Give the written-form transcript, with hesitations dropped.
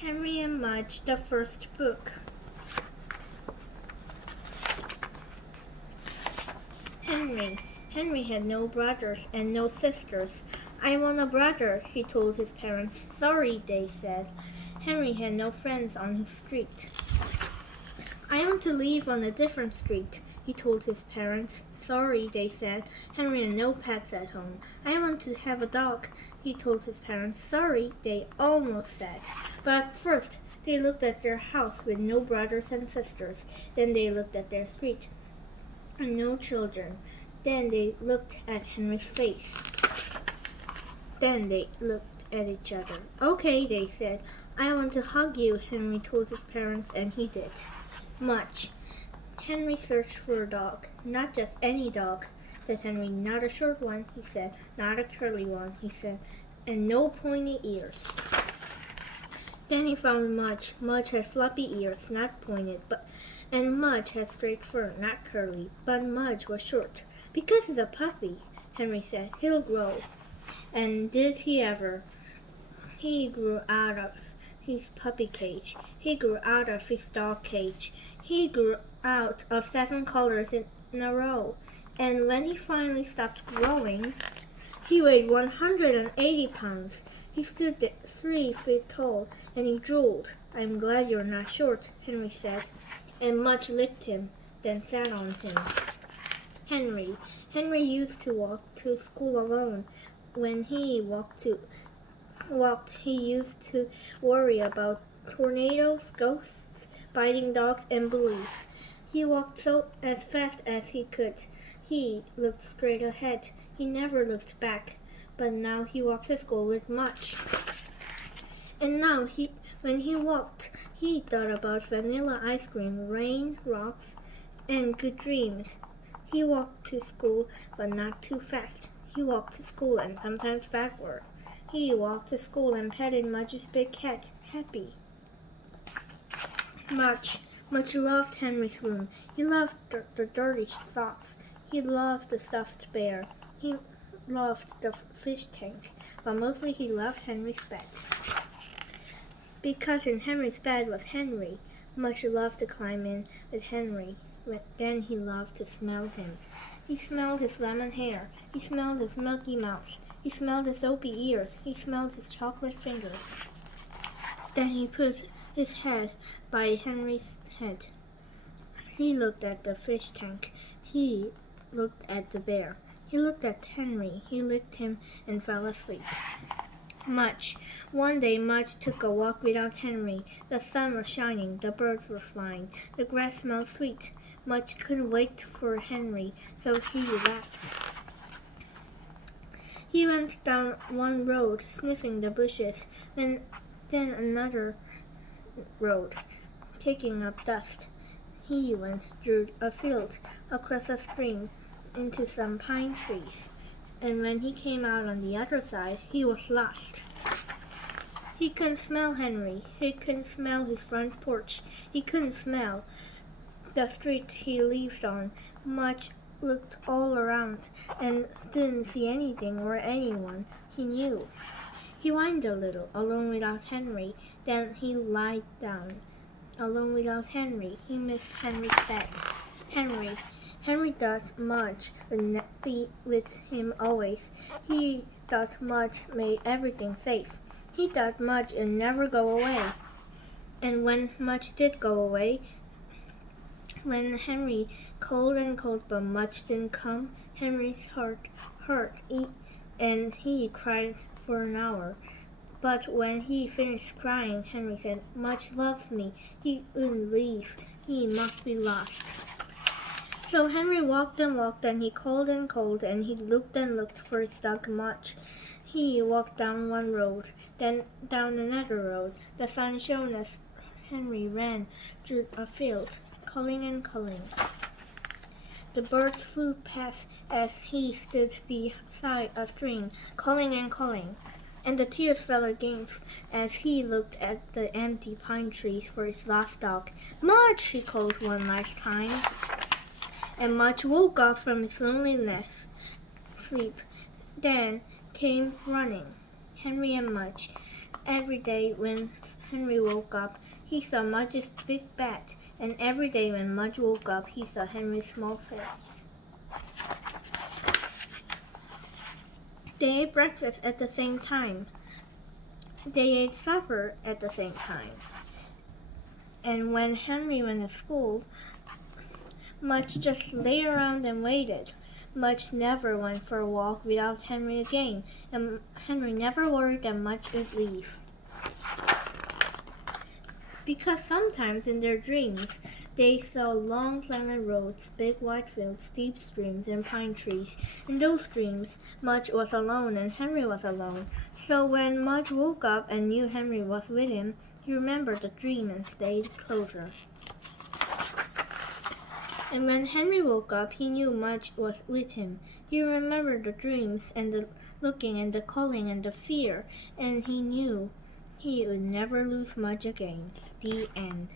Henry and Mudge, the first book. Henry had no brothers and no sisters. "I want a brother," he told his parents. "Sorry," they said. Henry had no friends on his street. "I want to live on a different street," he told his parents. "Sorry," they said. Henry had no pets at home. "I want to have a dog," he told his parents. "Sorry," they almost said. But first, they looked at their house with no brothers and sisters. Then they looked at their street and no children. Then they looked at Henry's face. Then they looked at each other. "Okay," they said. "I want to hug you," Henry told his parents, and he did. Mudge. Henry searched for a dog. "Not just any dog," said Henry. "Not a short one," he said. "Not a curly one," he said. "And no pointy ears." Then he found Mudge. Mudge had floppy ears, not pointed, and Mudge had straight fur, not curly, but Mudge was short. "Because he's a puppy," Henry said. "He'll grow." And did he ever? He grew out of his puppy cage. He grew out of his dog cage. He grew out of 7 colors in a row. And when he finally stopped growing, he weighed 180 pounds. He stood 3 feet tall, and he drooled. "I'm glad you're not short," Henry said. And Mudge licked him, then sat on him. Henry used to walk to school alone. When he walked, he used to worry about tornadoes, ghosts, biting dogs, and bullies. He walked as fast as he could. He looked straight ahead. He never looked back. But now he walked to school with Mudge. And now when he walked, he thought about vanilla ice cream, rain, rocks, and good dreams. He walked to school, but not too fast. He walked to school and sometimes backward. He walked to school and petted Mudge's big cat, Happy. Mudge loved Henry's room. He loved the dirty socks. He loved the stuffed bear. He loved the fish tanks, but mostly he loved Henry's bed. Because in Henry's bed was Henry, Mudge loved to climb in with Henry. Then he loved to smell him. He smelled his lemon hair. He smelled his milky mouth. He smelled his soapy ears. He smelled his chocolate fingers. Then he put his head by Henry's head. He looked at the fish tank. He looked at the bear. He looked at Henry. He licked him and fell asleep. Mudge. One day Mudge took a walk without Henry. The sun was shining. The birds were flying. The grass smelled sweet. Mudge couldn't wait for Henry, so he left. He went down one road, sniffing the bushes, and then another road, kicking up dust. He went through a field, across a stream, into some pine trees, and when he came out on the other side, he was lost. He couldn't smell Henry. He couldn't smell his front porch. He couldn't smell the street he lived on. Mudge looked all around and didn't see anything or anyone he knew. He whined a little, alone without Henry. Then he lied down, alone without Henry. He missed Henry's bed. Henry thought Mudge would be with him always. He thought Mudge made everything safe. He thought Mudge would never go away. And when Mudge did go away, when Henry called and called but Mudge didn't come, Henry's heart hurt and he cried for an hour. But when he finished crying, Henry said, "Mudge loves me. He wouldn't leave. He must be lost." So Henry walked and walked, and he called and called, and he looked and looked for his dog Mudge. He walked down one road, then down another road. The sun shone as Henry ran through a field, calling and calling. The birds flew past as he stood beside a stream, calling and calling. And the tears fell against as he looked at the empty pine trees for his lost dog. "Mudge!" he called one last time. And Mudge woke up from his loneliness sleep. Then came running. Henry and Mudge. Every day when Henry woke up, he saw Mudge's big bed, and every day when Mudge woke up, he saw Henry's small face. They ate breakfast at the same time. They ate supper at the same time. And when Henry went to school, Mudge just lay around and waited. Mudge never went for a walk without Henry again, and Henry never worried that Mudge would leave. Because sometimes in their dreams, they saw long pleasant roads, big wide fields, steep streams, and pine trees. In those dreams, Mudge was alone and Henry was alone. So when Mudge woke up and knew Henry was with him, he remembered the dream and stayed closer. And when Henry woke up, he knew Mudge was with him. He remembered the dreams and the looking and the calling and the fear, and he knew he would never lose Mudge again. The end.